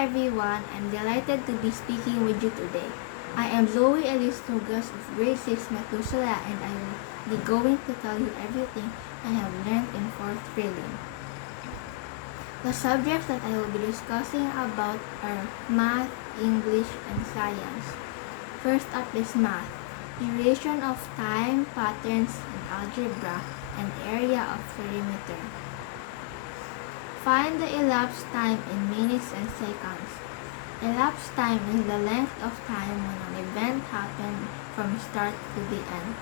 everyone, I'm delighted to be speaking with you today. I am Zoie Elise of grade 6 Methuselah, and I will be going to tell you everything I have learned in 4th Prelim. The subjects that I will be discussing about are math, English, and science. First up is math, duration of time, patterns, and algebra, and area of perimeter. Find the elapsed time in minutes and seconds. Elapsed time is the length of time when an event happened from start to the end.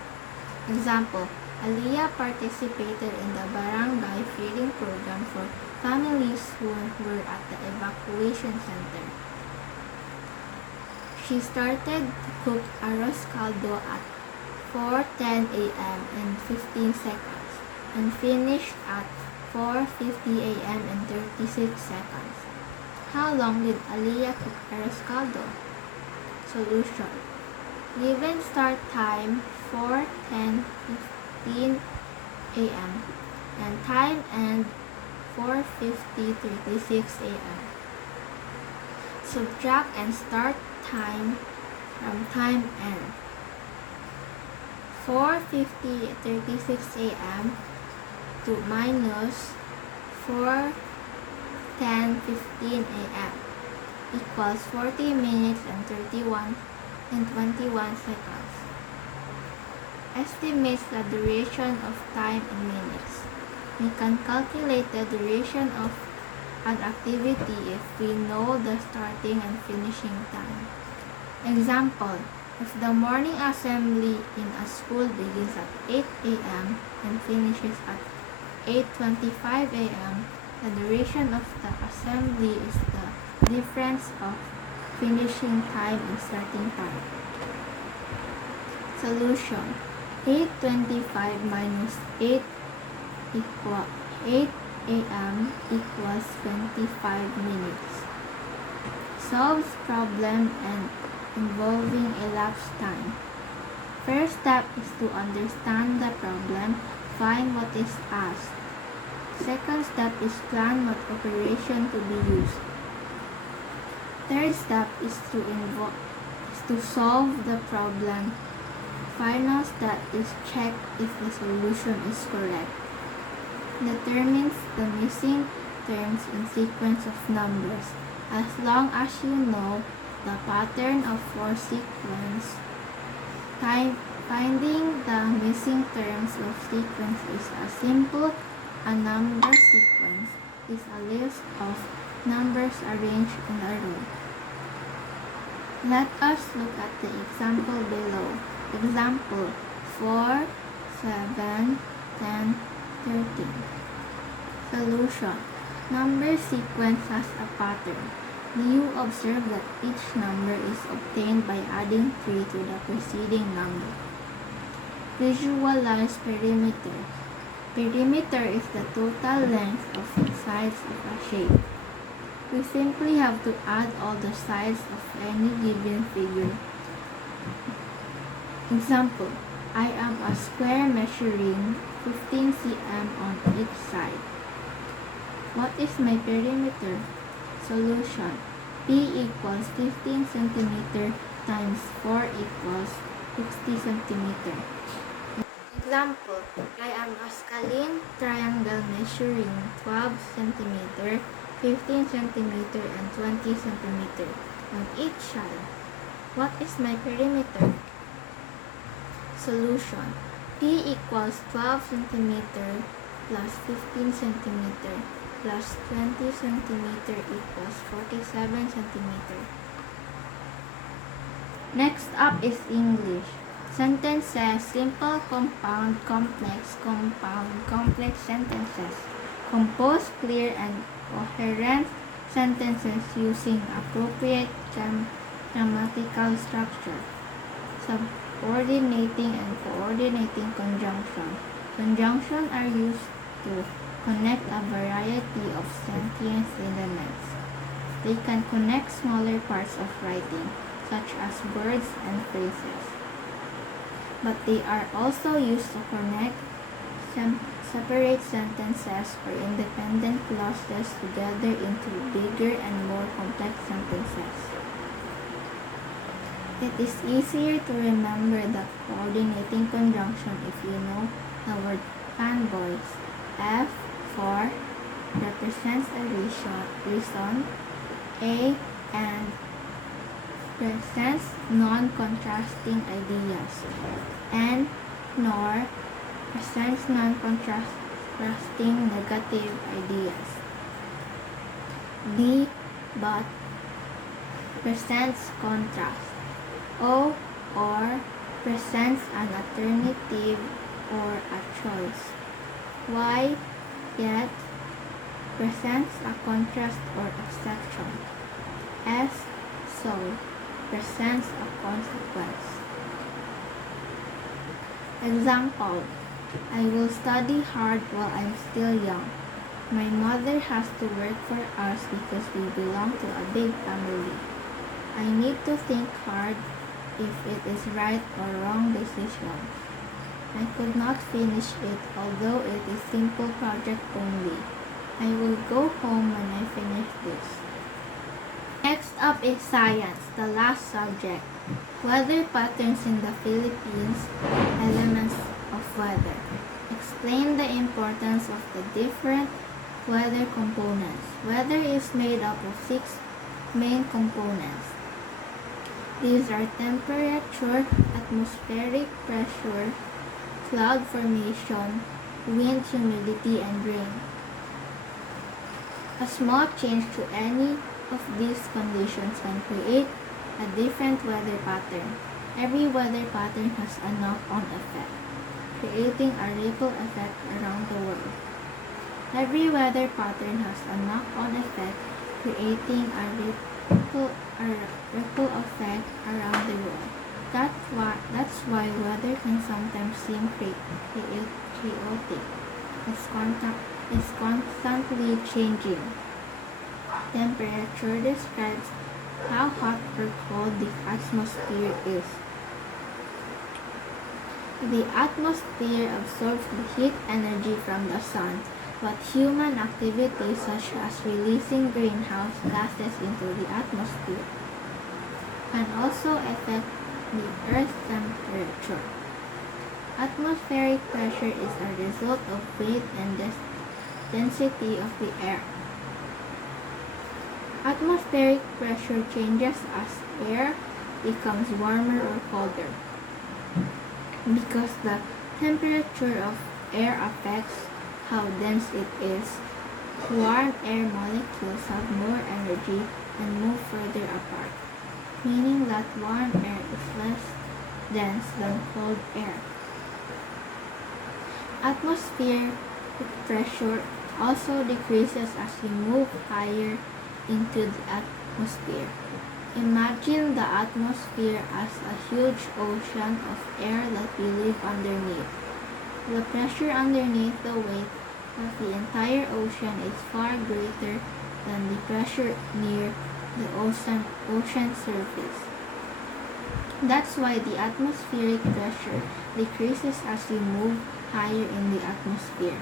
Example, Aliyah participated in the barangay feeding program for families who were at the evacuation center. She started to cook arroz caldo at 4:10 a.m. in 15 seconds and finished at 4:50 a.m. in 36 seconds. How long did Aliyah cook arroz caldo? Solution. Given start time 4:10:15 a.m. and time end 4:50:36 a.m. Subtract and start time from time end. 4:50:36 a.m. to minus 4:10:15 a.m. equals 40 minutes and 21 seconds. Estimates the duration of time in minutes. We can calculate the duration of an activity if we know the starting and finishing time. Example, if the morning assembly in a school begins at 8 a.m. and finishes at 8:25 a.m., the duration of the assembly is the difference of finishing time and starting time. Solution. 8:25 minus 8 a.m. equals 25 minutes. Solves problem and involving elapsed time. First step is to understand the problem, find what is asked. Second step is plan what operation to be used. Third step is to solve the problem. Final step is check if the solution is correct. Determines the missing terms in sequence of numbers. As long as you know the pattern of 4 sequence, finding the missing terms of sequence is as simple. A number sequence is a list of numbers arranged in a row. Let us look at the example below. Example 4, 7, 10, 13. Solution. Number sequence has a pattern. You observe that each number is obtained by adding 3 to the preceding number. Visualize perimeter. Perimeter is the total length of the sides of a shape. We simply have to add all the sides of any given figure. Example, I am a square measuring 15 cm on each side. What is my perimeter? Solution. P equals 15 cm times 4 equals 60 cm. Example, I am a scalene triangle measuring 12 cm, 15 cm, and 20 cm on each side. What is my perimeter? Solution. P equals 12 cm plus 15 cm plus 20 cm equals 47 cm. Next up is English. Sentences, simple, compound, complex, complex sentences. Compose clear and coherent sentences using appropriate grammatical structure. Subordinating and coordinating conjunction. Conjunctions are used to connect a variety of sentence elements. They can connect smaller parts of writing, such as words and phrases. But they are also used to connect separate sentences or independent clauses together into bigger and more complex sentences. It is easier to remember the coordinating conjunction if you know the word fanboys. F for represents a reason. A and presents non-contrasting ideas. N nor presents non-contrasting negative ideas. D but presents contrast. O or presents an alternative or a choice. Y yet presents a contrast or exception. S so presents a consequence. Example: I will study hard while I'm still young. My mother has to work for us because we belong to a big family. I need to think hard if it is right or wrong decision. I could not finish it although it is simple project only. I will go home when I finish this. Next up is science, the last subject. Weather patterns in the Philippines, elements of weather. Explain the importance of the different weather components. Weather is made up of 6 main components. These are temperature, atmospheric pressure, cloud formation, wind, humidity, and rain. A small change to any of these conditions can create a different weather pattern. Every weather pattern has a knock-on effect, creating a ripple effect around the world. Every weather pattern has a knock-on effect, creating a ripple effect around the world. That's why weather can sometimes seem chaotic. It's constantly changing. Temperature describes how hot or cold the atmosphere is. The atmosphere absorbs the heat energy from the sun, but human activities such as releasing greenhouse gases into the atmosphere can also affect the Earth's temperature. Atmospheric pressure is a result of weight and density of the air. Atmospheric pressure changes as air becomes warmer or colder. Because the temperature of air affects how dense it is, warm air molecules have more energy and move further apart, meaning that warm air is less dense than cold air. Atmospheric pressure also decreases as you move higher into the atmosphere. Imagine the atmosphere as a huge ocean of air that we live underneath. The pressure underneath the weight of the entire ocean is far greater than the pressure near the ocean surface. That's why the atmospheric pressure decreases as you move higher in the atmosphere.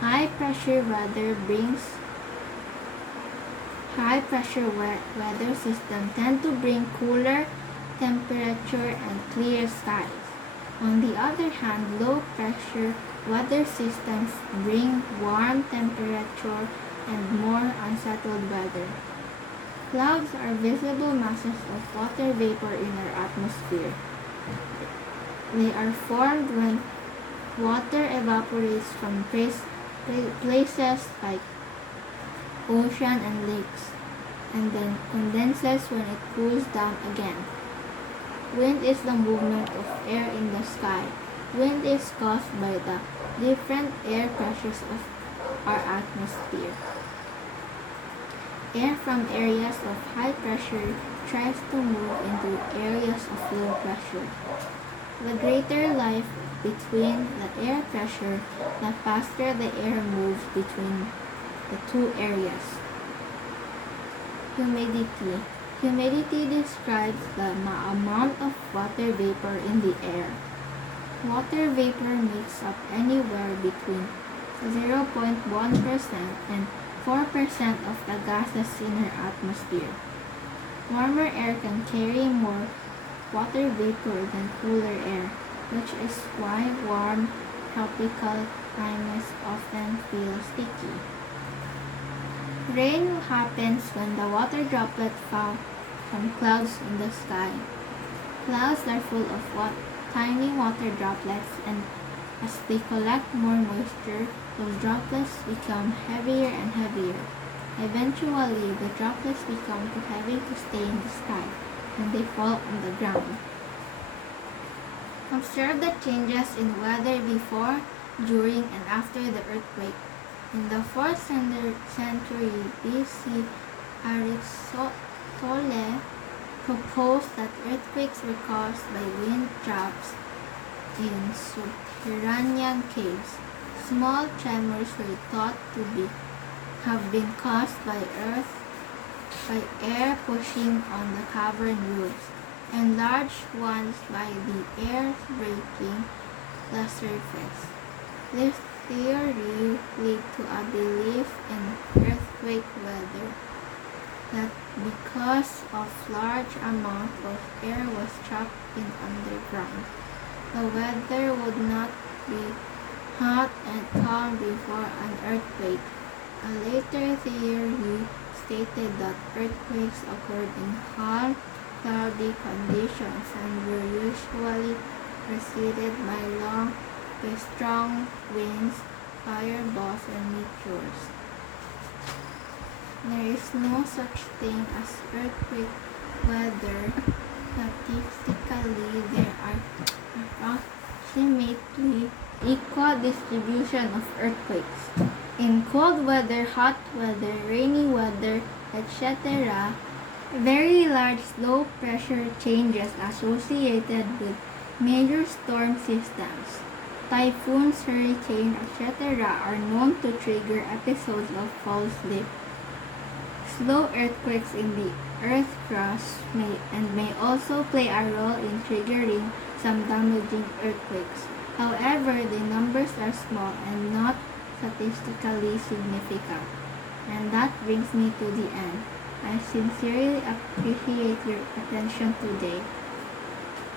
High pressure weather systems tend to bring cooler temperature and clear skies. On the other hand, low pressure weather systems bring warm temperature and more unsettled weather. Clouds are visible masses of water vapor in our atmosphere. They are formed when water evaporates from places like ocean and lakes, and then condenses when it cools down again. Wind is the movement of air in the sky. Wind is caused by the different air pressures of our atmosphere. Air from areas of high pressure tries to move into areas of low pressure. The greater life between the air pressure, the faster the air moves between the two areas. Humidity. Humidity describes the amount of water vapor in the air. Water vapor makes up anywhere between 0.1% and 4% of the gases in our atmosphere. Warmer air can carry more water vapor than cooler air, which is why warm tropical climates often feel sticky. Rain happens when the water droplets fall from clouds in the sky. Clouds are full of tiny water droplets, and as they collect more moisture, those droplets become heavier and heavier. Eventually, the droplets become too heavy to stay in the sky, and they fall on the ground. Observe the changes in weather before, during, and after the earthquake. In the 4th century BC, Aristotle proposed that earthquakes were caused by wind traps in subterranean caves. Small tremors were thought to have been caused by air pushing on the cavern roofs, and large ones by the air breaking the surface. This theory led to a belief in earthquake weather, that because of large amount of air was trapped in underground, the weather would not be hot and calm before an earthquake. A later theory stated that earthquakes occurred in calm, cloudy conditions and were usually preceded by strong winds, fireballs, and meteors. There is no such thing as earthquake weather. Statistically, there are approximately equal distribution of earthquakes. In cold weather, hot weather, rainy weather, etc., very large low pressure changes associated with major storm systems, typhoons, hurricanes, etc., are known to trigger episodes of fault slip. Slow earthquakes in the Earth's crust may also play a role in triggering some damaging earthquakes. However, the numbers are small and not statistically significant. And that brings me to the end. I sincerely appreciate your attention today.